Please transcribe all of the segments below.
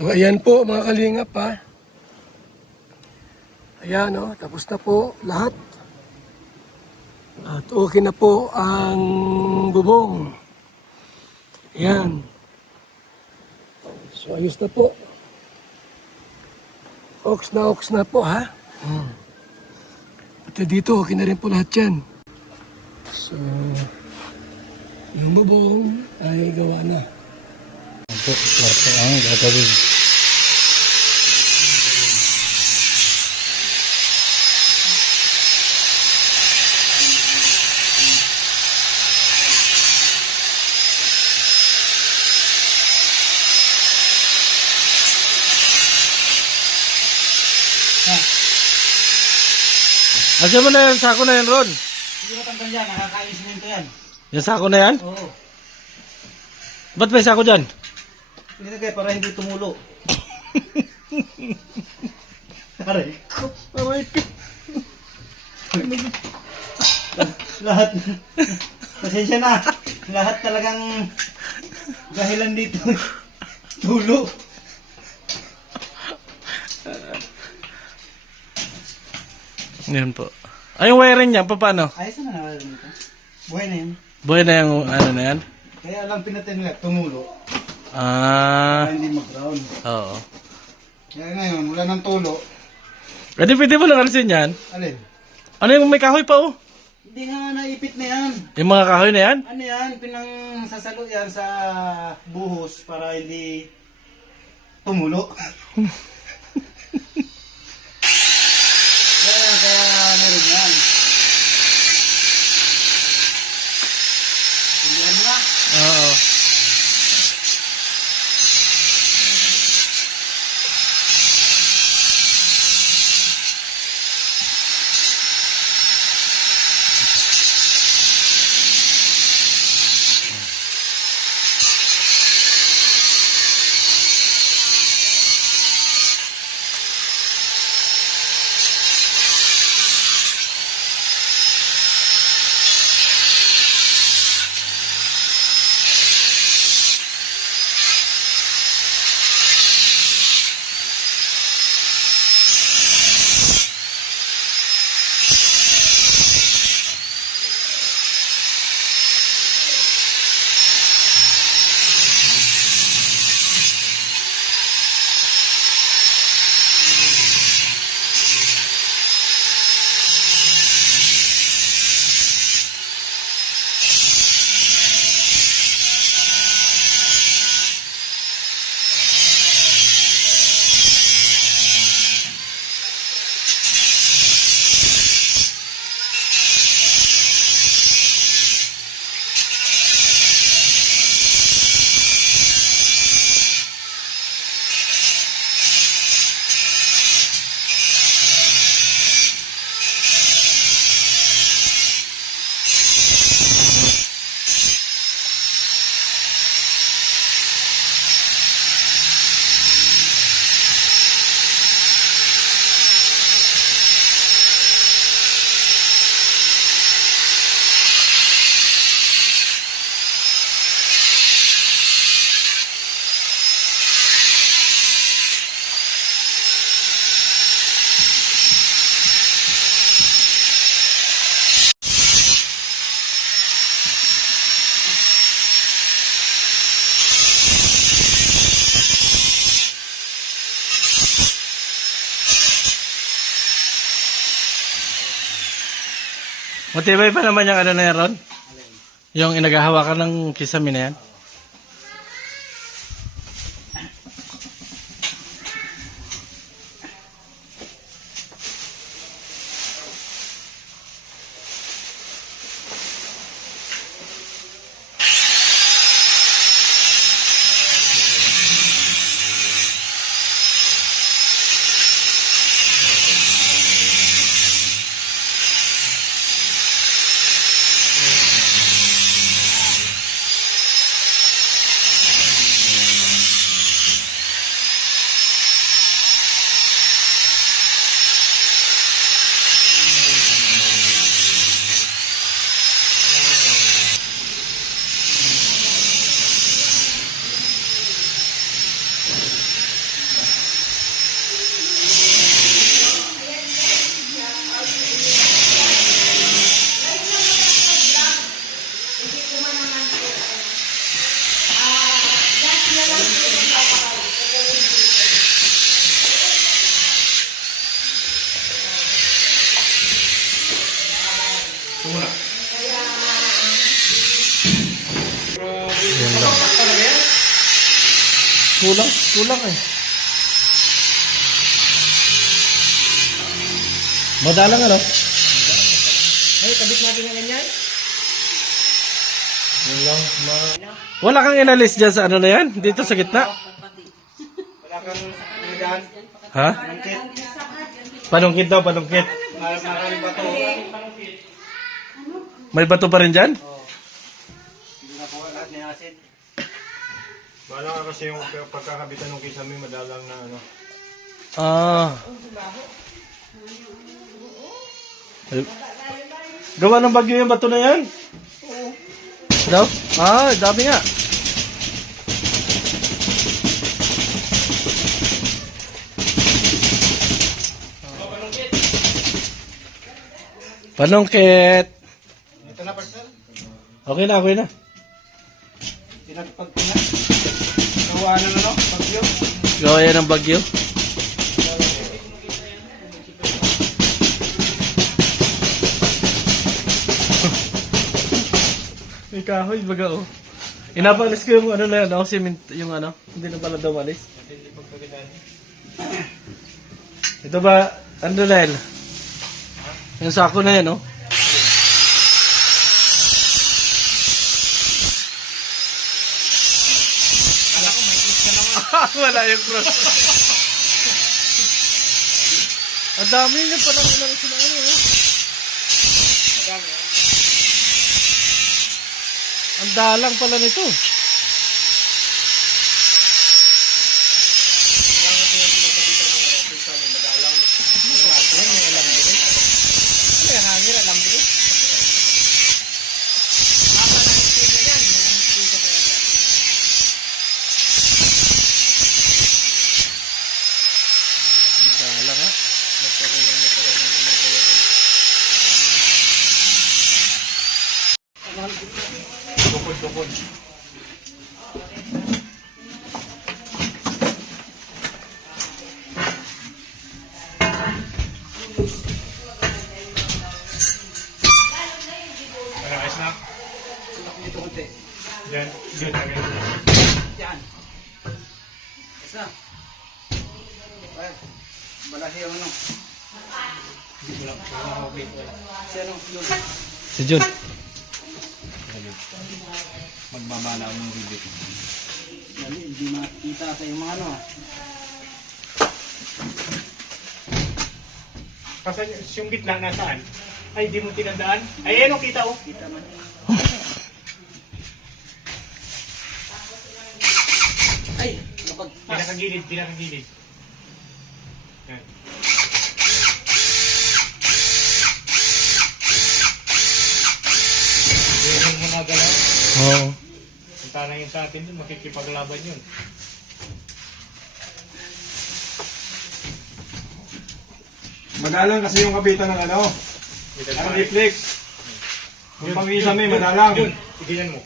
So ayan po mga kalingap ha. Ayan o, tapos na po lahat. At okay na po ang bubong. Ayan. So ayos na po. Ox na po ha. At dito okay na rin po lahat yan. So yung bubong ay gawa na. Ito, kwarto ang gagawin. Asya mo na yan, sako na yan, Ron. Hindi mo tanggal yan, nakakain sininto yan. Yung sako na yan? Oo. Ba't may sako dyan? Nilagay para hindi tumulo. Aray ko. Aray ko. Lahat. Pasensya na. Lahat talagang dahilan dito. Tulo. Yan po. Ay, yung wiring niya, paano? Ayos na naman dito. Buhay na yun. Buhay na yung ano na yan? Kaya lang pinatinlag, tumulo. Ah, Para hindi mag-ground. oo. Kaya ngayon, wala nang tulo. Pwede mo lang alisin yan. Alin? Ano yung may kahoy pa, oh? Hindi nga naipit na yan. Yung mga kahoy na yan? Ano yan? Pinang sasalo yan sa buhos para hindi tumulo. Kaya meron yan. Pilihan mo na. Oo. Matibay pa naman yung ano na yan, Ron? Yung inagahawakan ng kisame na yan? Kulang eh. Madalang ano? Ay, kabit natin yung ganyan. Yun lang. Wala kang inalis dyan sa ano na yan? Dito sa gitna? Wala kang nandaan. Ha? Mangkit. Panungkit daw, panungkit. Maraming bato. May bato pa rin dyan? Hindi na po lahat ni acid. Wala ka kasi yung pagkakabitan ng kisame, madalang na ano. Ah. Ay, gawa ng bagyo yung bato na yan? Oo. Daw? Ah, dami nga. Panungkit. Ito na, partner. Okay na, okay na. Tinatapag ko na. Gawa na no? Bagyo. Gawa yan ng bagyo. May kahoy, baga oh. Inapalis ko yung ano na yan, yung ano, hindi na pala daw malis. Ito ba, ano na yan? Yung sako na yan, oh. Wala yung cross. Ang dami niya palang ilang sila ano, oh. Ang dalang pala nito. Tukod. Ano, ayos na? Ito konti. Diyan, diyan. Yan. Isa. Ay, malaki yung ano. Si ano, yun. Si Jun. Magmamala ang mga bibig. Hindi makita sa yung mga ano. Kasi yung gitna nasaan? Ay, di mo tinandaan? Ay, ano kita oh? Kita man. Ay, napagpas. Pinakagilid. Yan. Hindi mo nagalaw. Oo. Punta na yun sa atin dun, makikipaglaban yun. Madalang kasi yung kapitan ng ano, ang reflex. Yung pang-isame, madalang. Yun, tigilan mo.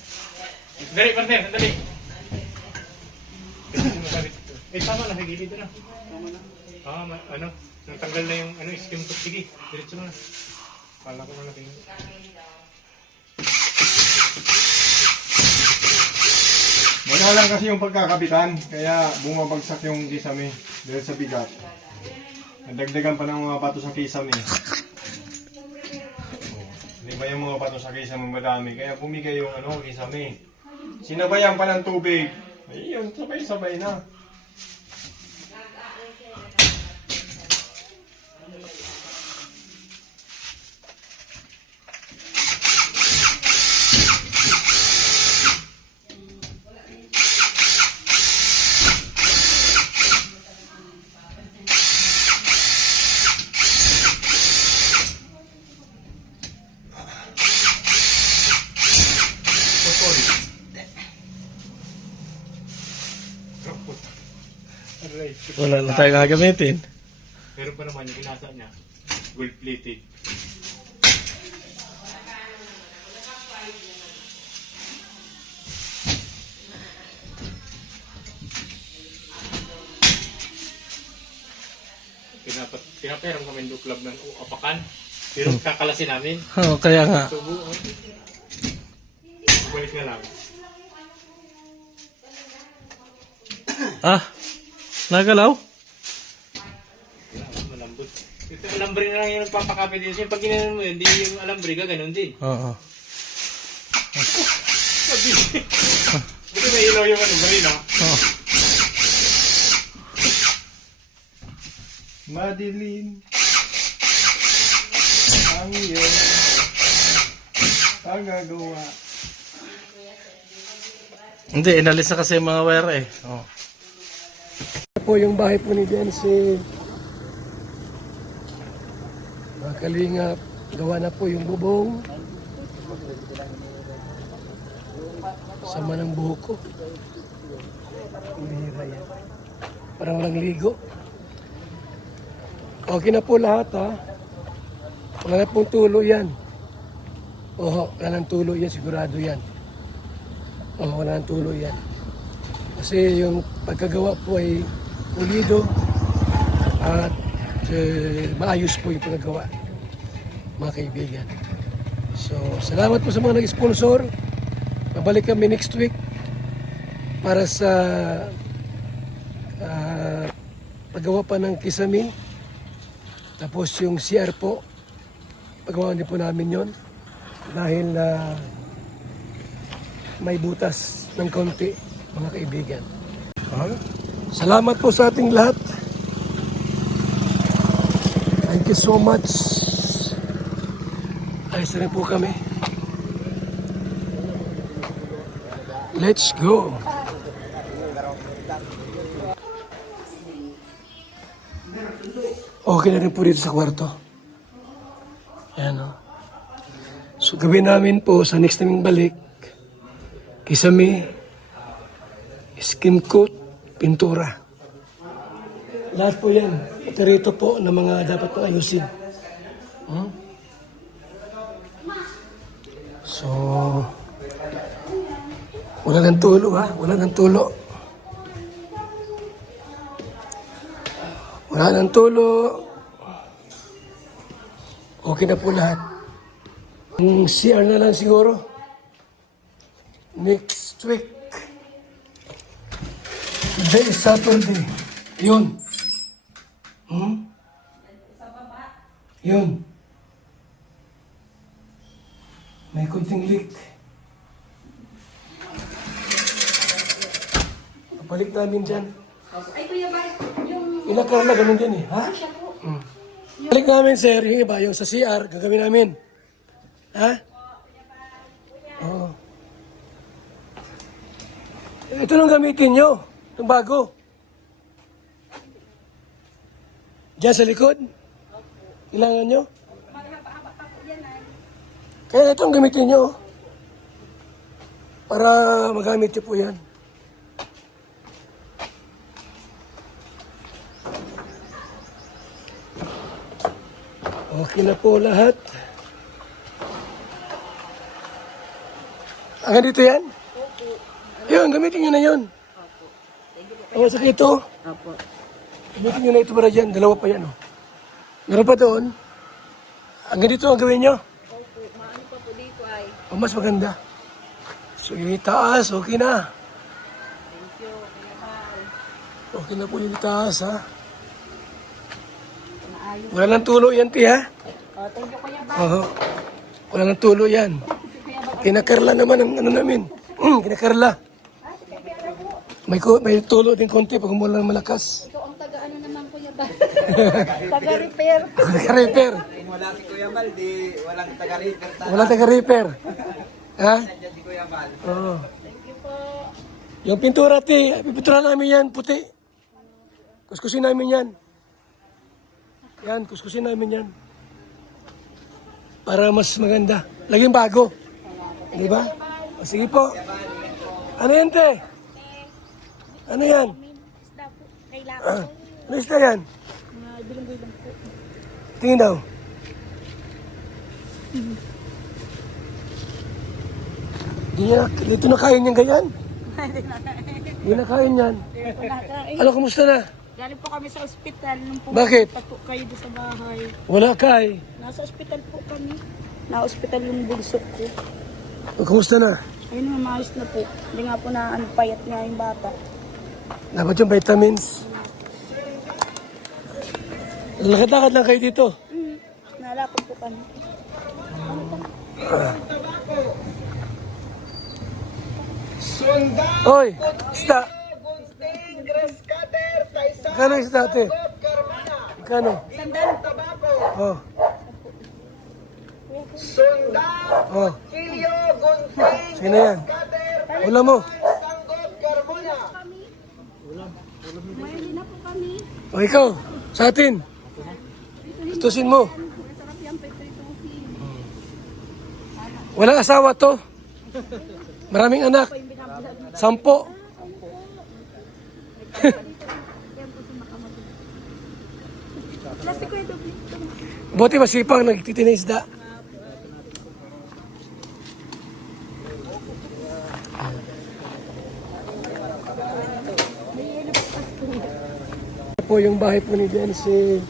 Dali, partner, dali. Eh, tama na, higilid na. Tama na. Ano, natanggal na yung skim to. Sige, diretso na. Kala ko na natin. Madalang kasi yung pagkakapitan, kaya bumabagsak yung kisame dahil sa bigat. Nadagdagan pa ng mga pato sa kisame. Di ba yung mga pato sa kisame madami, kaya bumigay yung kisame. Sinabayan pa ng tubig. Ayun, sabay-sabay na. Wala na tayo gagamitin. Meron pa naman yung binasa niya. Gold plated. Pinaperang kami yung club ng Apakan. Pero kakalasin namin. Oo, kaya nga. Tubo. Balik na lang. Ah, nagalaw? Malambot. Ito alambre na lang yung nagpapakapit dito. Yung pag ginanon mo yun, hindi yung alambre ka, ganun din. Oo. Buti may ilaw yung alambre, no? Oo. Madilim ang iyong pagagawa. Hindi, inalis na kasi yung mga wire eh. Oo. Po yung bahay po ni Jensen. Mga kalingap, gawa na po yung bubong. Sama ng buhok ko. Bihira yan. Parang walang ligo. Okay na po lahat ha. Wala na pong tulo yan. Oo, wala nang tulo yan, sigurado yan. Oo, wala nang tulo yan. Kasi yung pagkagawa po ay pulido at maayos po yung pagkagawa, mga kaibigan. So, salamat po sa mga nag-sponsor. Babalik kami next week para sa paggawa pa ng kisame. Tapos yung CR po, paggawa din po namin yon dahil may butas ng konti, mga kaibigan. Salamat po sa ating lahat. Thank you so much. Ayos na rin po kami. Let's go. Okay na rin po dito sa kwarto. Ayan o. So gawin namin po sa next naming balik, kisame, skim coat, pintura. Lahat po yan. Ito rito po na mga dapat pang ayusin. So, wala nang tulo ha. Wala nang tulo. Wala nang tulo. Okay na po lahat. Ang CR na lang siguro. Next week. Today is Saturday. Yun. Yun. May kunting leak. Kapalik namin dyan. Ay, Kuya Bar, yung... Inakala ganun dyan eh. Ha? Siya po. Balik namin, sir. Yung iba, yung sa CR, gagawin namin. Ha? Oo. Ito lang gamitin nyo. Itong bago. Diyan sa likod. Kailangan nyo. Kaya ito ang gamitin nyo. Para magamit nyo po yan. Okay na po lahat. Hanggang dito yan? Opo. Yun, gamitin nyo na yun. Opo. Sa ito? Opo. Gamitin nyo na ito para dyan. Dalawa pa yan. Oh. Meron pa doon. Hanggang dito ang gawin nyo. Opo, maano pa po dito ay. O, mas maganda. So, yung itaas, okay na. Thank you, Kuya Bar. Okay na po yung itaas, ha? Maayos. Wala nang tulo yan, ti, ha? Oh, thank you, Kuya Bar. Oo. Wala nang tulo yan. Kinakarla naman ang ano namin. Kinakarla. May tulo din konti pag umulan malakas. Ikaw ang taga-ano naman, Kuya Bar. Taga-repair. Taga-repair. Wala si Kuya Mal, di walang taga-reader. Wala taga-repair. Ha? Si Kuya Mal. Oo. Thank you po. Yung pintura, ti. Pintura namin yan, puti. Kuskusin namin yan. Yan, kuskusin namin yan. Para mas maganda. Laging bago. Di ba? O, sige po. Ano yan, te? Ano yan? Isda po. Kailangan Ah, ano isda yan? mga bilang-bilang po. Tingin daw. Dito na kain yan ganyan. Hindi na kain yan. Ano, kumusta na? Galing po kami sa ospital nung po. Bakit? Po kayo doon sa bahay. Wala kay. Nasa ospital po kami. Na-ospital yung bulsok ko. Kumusta na? Ayun, maayos na po. Hindi nga po na payat nga yung bata. Dapat yung vitamins. Lakad-lakad lang kayo dito. Nalakad po kami. Hoy, isda. Kano isda ate? Kano? Sandal. Oh. Oh. Sino yan? Ulam mo. Mayroon na po kami. O ikaw, sa atin. Tutusin mo. Masarap yan, petritusin. Walang asawa to. Maraming anak. 10. Plastic ko yung doble. Buti masipang nagtitinay isda. Po yung bahay po ni Dense.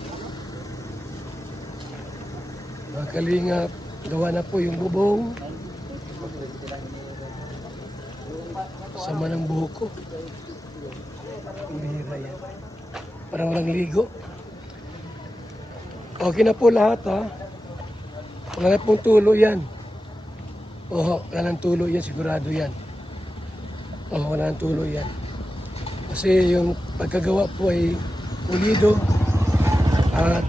Mga kalingap, gawa na po yung bubong. Sama ng buhok ko. Ang bihira yan. Parang walang ligo. Okay na po lahat ha. Wala na pong tulo yan. Oo, wala nang tulo yan. Sigurado yan. Oo, wala nang tulo yan. Kasi yung pagkagawa po ay pulido at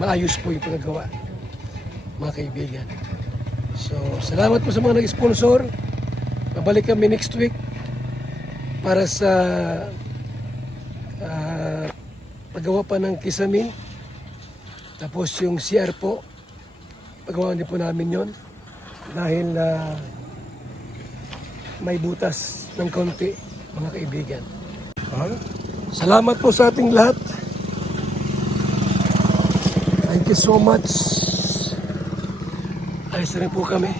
maayos po yung pagkagawa, mga kaibigan. So, salamat po sa mga nag-sponsor. Babalik kami next week para sa paggawa pa ng kisame. Tapos yung CR po, paggawa din po namin yon dahil may butas ng konti, mga kaibigan. Salamat po sa ating lahat. Thank you so much. Ayos na rin po kami.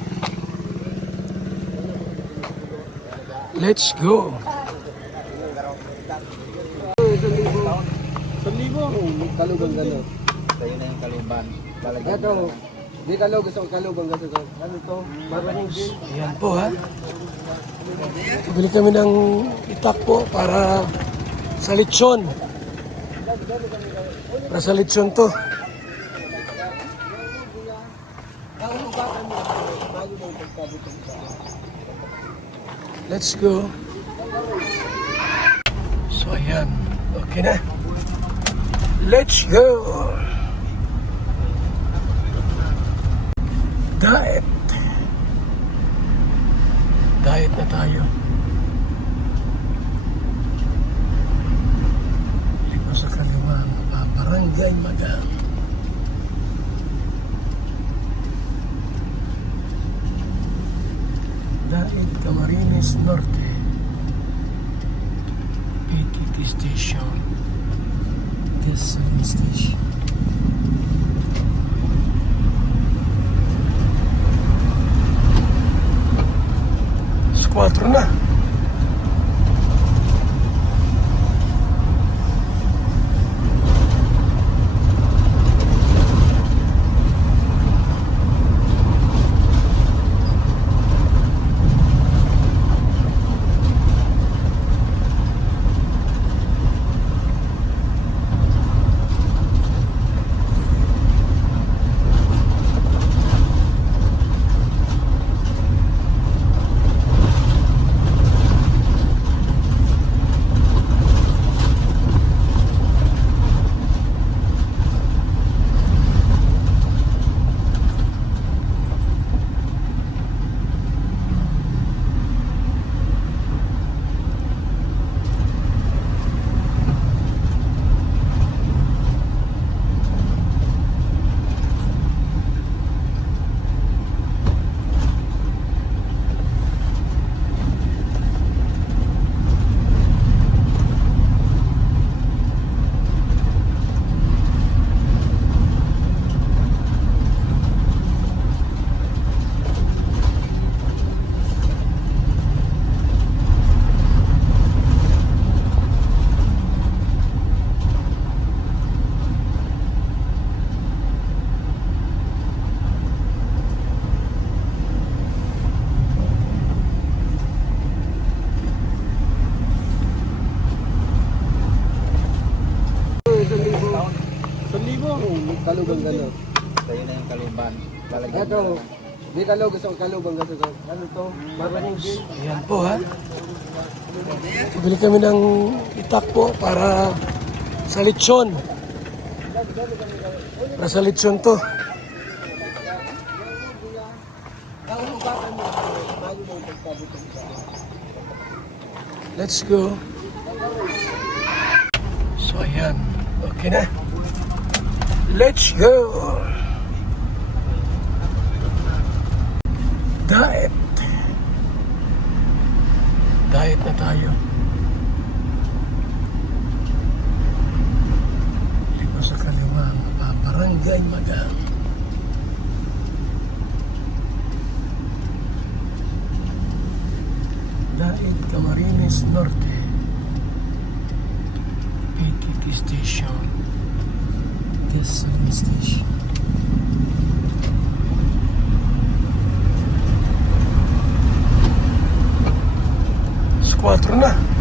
Let's go. Kaluban gano'n. Sa'yo na yung kaluban. Ito, di kalug, gusto kong kaluban gano'n. Ano to? Maraming din. Ayan po ha. Bili kami ng itak po para sa lechon. Para sa lechon to. Let's go. So ayan. Okay na. Let's go. Diet. Diet na tayo. Liko sa kaliwa, Barangay Magang. Diet Camarines Norte. PTT Station. This station. Squadron na. Kaluban galo. Tayo na yung kaluban. Lalagyan ito. Di kalug sa kaluban galo. Ano to? Marunong. Ayan po ha. Bili kami ng itak po para sa lechon. Para sa lechon to. Let's go. So ayan. Okay na. Let's go. Diet. Diet na tayo. Liko sa kaliwa, mapaparangay madam. Diet Camarines Norte. PTT Station. Gasoline Station. Squadron na.